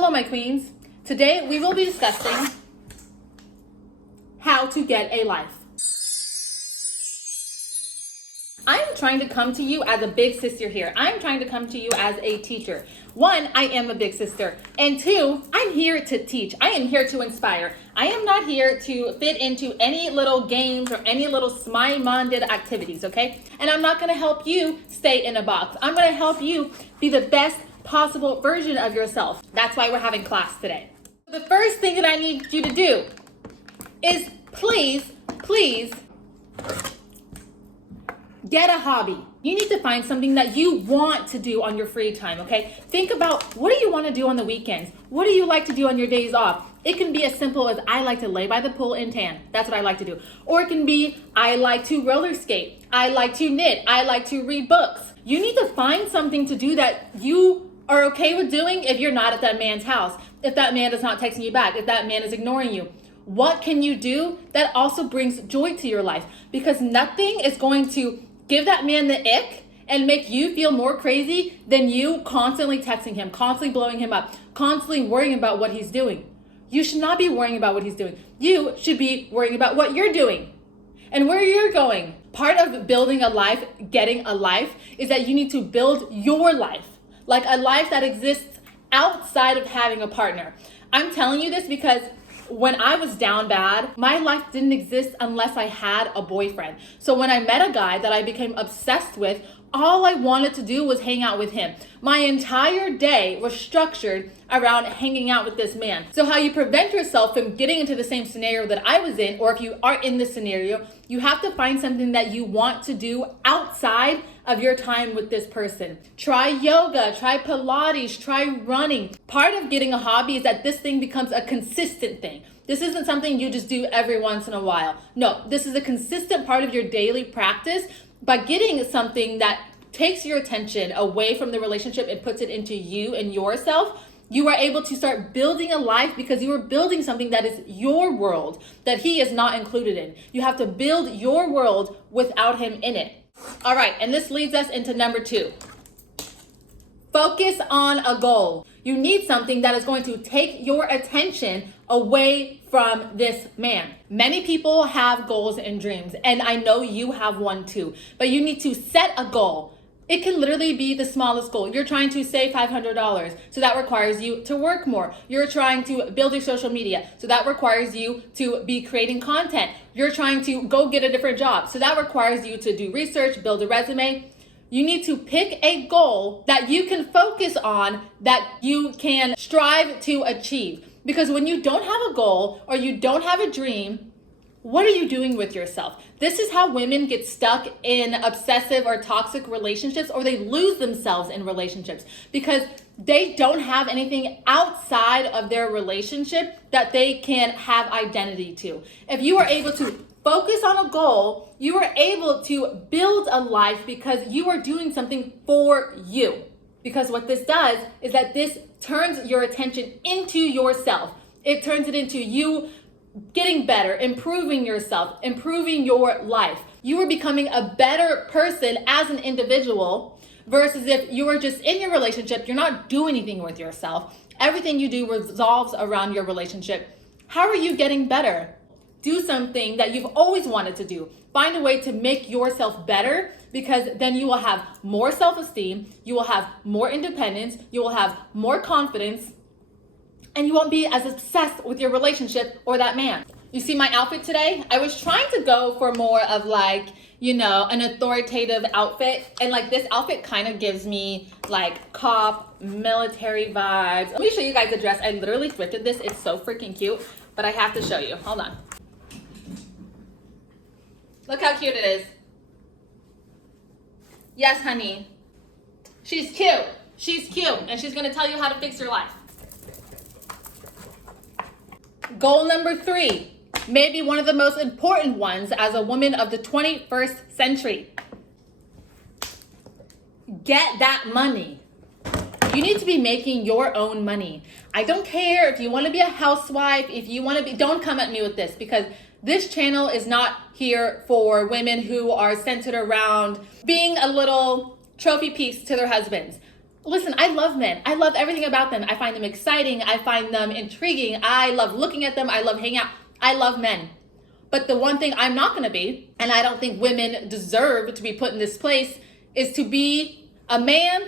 Hello, my queens. Today we will be discussing how to get a life. I'm trying to come to you as a big sister here. I'm trying to come to you as a teacher. One, I am a big sister. And two, I'm here to teach. I am here to inspire. I am not here to fit into any little games or any little small-minded activities, okay? And I'm not gonna help you stay in a box. I'm gonna help you be the best possible version of yourself. That's why we're having class today. The first thing that I need you to do is please get a hobby. You need to find something that you want to do on your free time, okay? Think about, what do you want to do on the weekends? What do you like to do on your days off? It can be as simple as, I like to lay by the pool and tan. That's what I like to do. Or it can be, I like to roller skate. I like to knit. I like to read books. You need to find something to do that you are okay with doing if you're not at that man's house, if that man is not texting you back, if that man is ignoring you. What can you do that also brings joy to your life? Because nothing is going to give that man the ick and make you feel more crazy than you constantly texting him, constantly blowing him up, constantly worrying about what he's doing. You should not be worrying about what he's doing. You should be worrying about what you're doing and where you're going. Part of building a life, getting a life, is that you need to build your life, like a life that exists outside of having a partner. I'm telling you this because when I was down bad, my life didn't exist unless I had a boyfriend. So when I met a guy that I became obsessed with, all I wanted to do was hang out with him. My entire day was structured around hanging out with this man. So how you prevent yourself from getting into the same scenario that I was in, or if you are in this scenario, you have to find something that you want to do outside of your time with this person. Try yoga, try Pilates, try running. Part of getting a hobby is that this thing becomes a consistent thing. This isn't something you just do every once in a while. No, this is a consistent part of your daily practice. By getting something that takes your attention away from the relationship and puts it into you and yourself, you are able to start building a life because you are building something that is your world that he is not included in. You have to build your world without him in it. All right, and this leads us into number 2. Focus on a goal. You need something that is going to take your attention away from this man. Many people have goals and dreams, and I know you have one too, but you need to set a goal. It can literally be the smallest goal. You're trying to save $500, so that requires you to work more. You're trying to build your social media, so that requires you to be creating content. You're trying to go get a different job, so that requires you to do research, build a resume. You need to pick a goal that you can focus on, that you can strive to achieve. Because when you don't have a goal or you don't have a dream, what are you doing with yourself? This is how women get stuck in obsessive or toxic relationships, or they lose themselves in relationships because they don't have anything outside of their relationship that they can have identity to. If you are able to focus on a goal, you are able to build a life because you are doing something for you. Because what this does is that this turns your attention into yourself. It turns it into you getting better, improving yourself, improving your life. You are becoming a better person as an individual versus if you are just in your relationship, you're not doing anything with yourself. Everything you do revolves around your relationship. How are you getting better? Do something that you've always wanted to do. Find a way to make yourself better, because then you will have more self-esteem, you will have more independence, you will have more confidence, and you won't be as obsessed with your relationship or that man. You see my outfit today? I was trying to go for more of like, you know, an authoritative outfit. And like this outfit kind of gives me like cop, military vibes. Let me show you guys the dress. I literally thrifted this. It's so freaking cute, but I have to show you. Hold on. Look how cute it is. Yes, honey. She's cute. She's cute. And she's gonna tell you how to fix your life. Goal number 3, maybe one of the most important ones as a woman of the 21st century. Get that money. You need to be making your own money. I don't care if you want to be a housewife, if you want to be, don't come at me with this, because this channel is not here for women who are centered around being a little trophy piece to their husbands. Listen, I love men. I love everything about them. I find them exciting. I find them intriguing. I love looking at them. I love hanging out. I love men. But the one thing I'm not going to be, and I don't think women deserve to be put in this place, is to be a man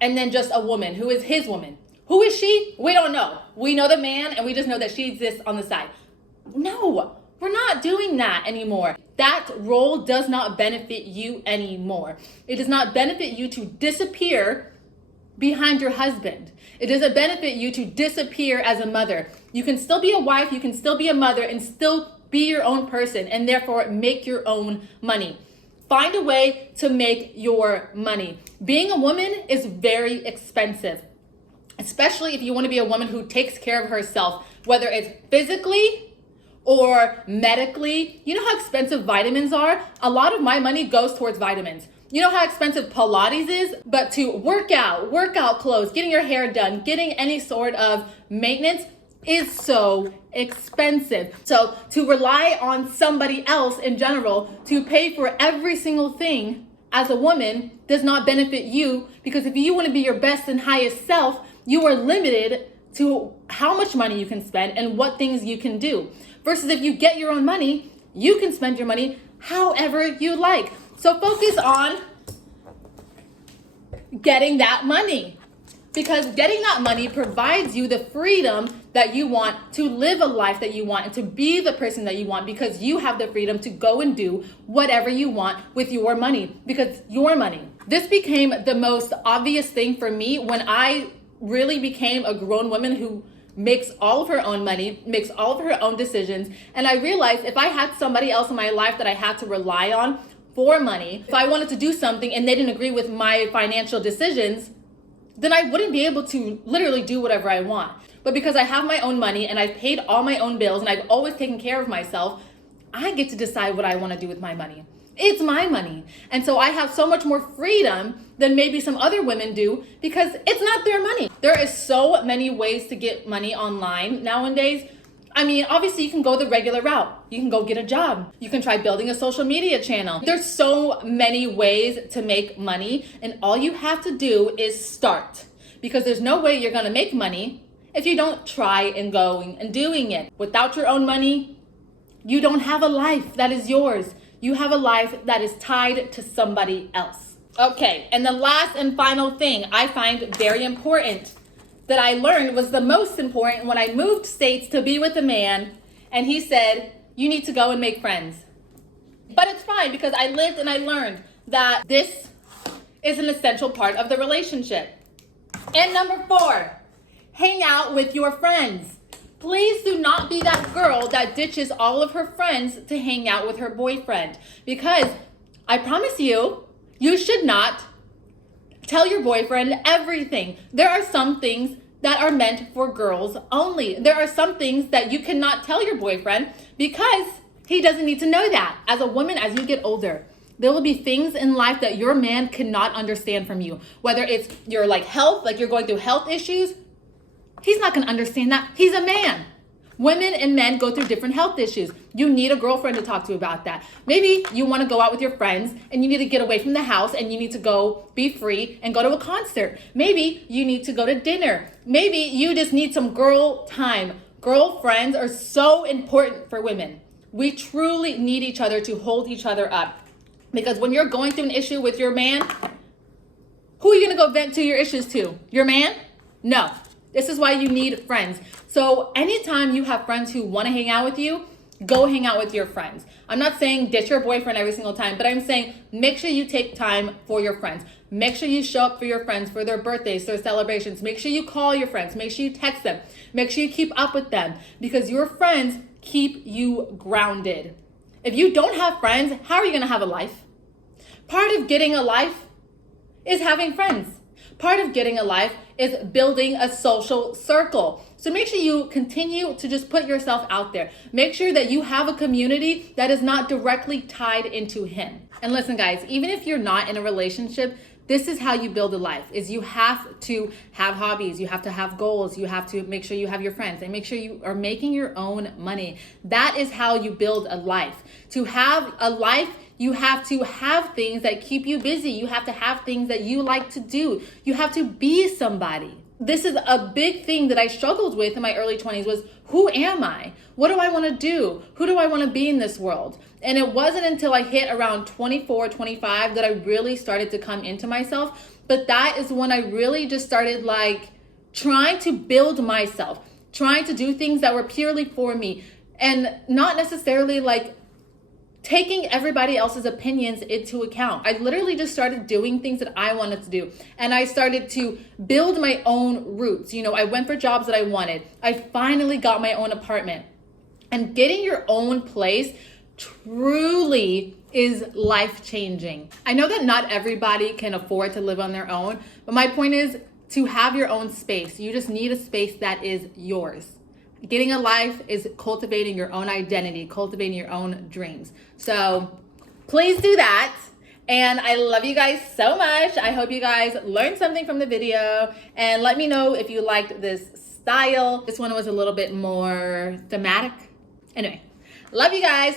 and then just a woman who is his woman. Who is she? We don't know. We know the man, and we just know that she exists on the side. No, we're not doing that anymore. That role does not benefit you anymore. It does not benefit you to disappear behind your husband. It doesn't benefit you to disappear as a mother. You can still be a wife, you can still be a mother, and still be your own person, and therefore make your own money. Find a way to make your money. Being a woman is very expensive, especially if you want to be a woman who takes care of herself, whether it's physically or medically. You know how expensive vitamins are? A lot of my money goes towards vitamins. You know how expensive Pilates is? But to workout clothes, getting your hair done, getting any sort of maintenance is so expensive. So to rely on somebody else in general to pay for every single thing as a woman does not benefit you, because if you want to be your best and highest self, you are limited to how much money you can spend and what things you can do. Versus if you get your own money, you can spend your money however you like. So focus on getting that money, because getting that money provides you the freedom that you want to live a life that you want and to be the person that you want, because you have the freedom to go and do whatever you want with your money, because your money. This became the most obvious thing for me when I really became a grown woman who makes all of her own money, makes all of her own decisions. And I realized if I had somebody else in my life that I had to rely on for money, if I wanted to do something and they didn't agree with my financial decisions, then I wouldn't be able to literally do whatever I want. But because I have my own money and I've paid all my own bills and I've always taken care of myself, I get to decide what I want to do with my money. It's my money. And so I have so much more freedom than maybe some other women do, because it's not their money. There is so many ways to get money online nowadays. I mean, obviously you can go the regular route. You can go get a job. You can try building a social media channel. There's so many ways to make money, and all you have to do is start, because there's no way you're gonna make money if you don't try and going and doing it. Without your own money, you don't have a life that is yours. You have a life that is tied to somebody else. Okay, and the last and final thing I find very important that I learned was the most important when I moved states to be with a man, and he said, you need to go and make friends. But it's fine, because I lived and I learned that this is an essential part of the relationship. And number 4, hang out with your friends. Please do not be that girl that ditches all of her friends to hang out with her boyfriend, because I promise you, you should not tell your boyfriend everything. There are some things that are meant for girls only. There are some things that you cannot tell your boyfriend because he doesn't need to know that. As a woman, as you get older, there will be things in life that your man cannot understand from you. Whether it's your health, like you're going through health issues, he's not going to understand that. He's a man. Women and men go through different health issues. You need a girlfriend to talk to about that. Maybe you want to go out with your friends and you need to get away from the house and you need to go be free and go to a concert. Maybe you need to go to dinner. Maybe you just need some girl time. Girlfriends are so important for women. We truly need each other to hold each other up. Because when you're going through an issue with your man, who are you going to go vent to your issues to? Your man? No. This is why you need friends. So anytime you have friends who want to hang out with you, go hang out with your friends. I'm not saying ditch your boyfriend every single time, but I'm saying make sure you take time for your friends. Make sure you show up for your friends for their birthdays, their celebrations. Make sure you call your friends. Make sure you text them. Make sure you keep up with them, because your friends keep you grounded. If you don't have friends, how are you going to have a life? Part of getting a life is having friends. Part of getting a life is building a social circle. So make sure you continue to just put yourself out there. Make sure that you have a community that is not directly tied into him. And listen, guys, even if you're not in a relationship, this is how you build a life, is you have to have hobbies, you have to have goals, you have to make sure you have your friends, and make sure you are making your own money. That is how you build a life. To have a life, You have to have things that keep you busy. You have to have things that you like to do. You have to be somebody. This is a big thing that I struggled with in my early 20s was, who am I? What do I want to do? Who do I want to be in this world? And it wasn't until I hit around 24, 25 that I really started to come into myself. But that is when I really just started like trying to build myself, trying to do things that were purely for me and not necessarily like taking everybody else's opinions into account. I literally just started doing things that I wanted to do. And I started to build my own roots. You know, I went for jobs that I wanted. I finally got my own apartment. And getting your own place truly is life-changing. I know that not everybody can afford to live on their own, but my point is to have your own space. You just need a space that is yours. Getting a life is cultivating your own identity, cultivating your own dreams. So please do that. And I love you guys so much. I hope you guys learned something from the video, and let me know if you liked this style. This one was a little bit more thematic. Anyway, love you guys.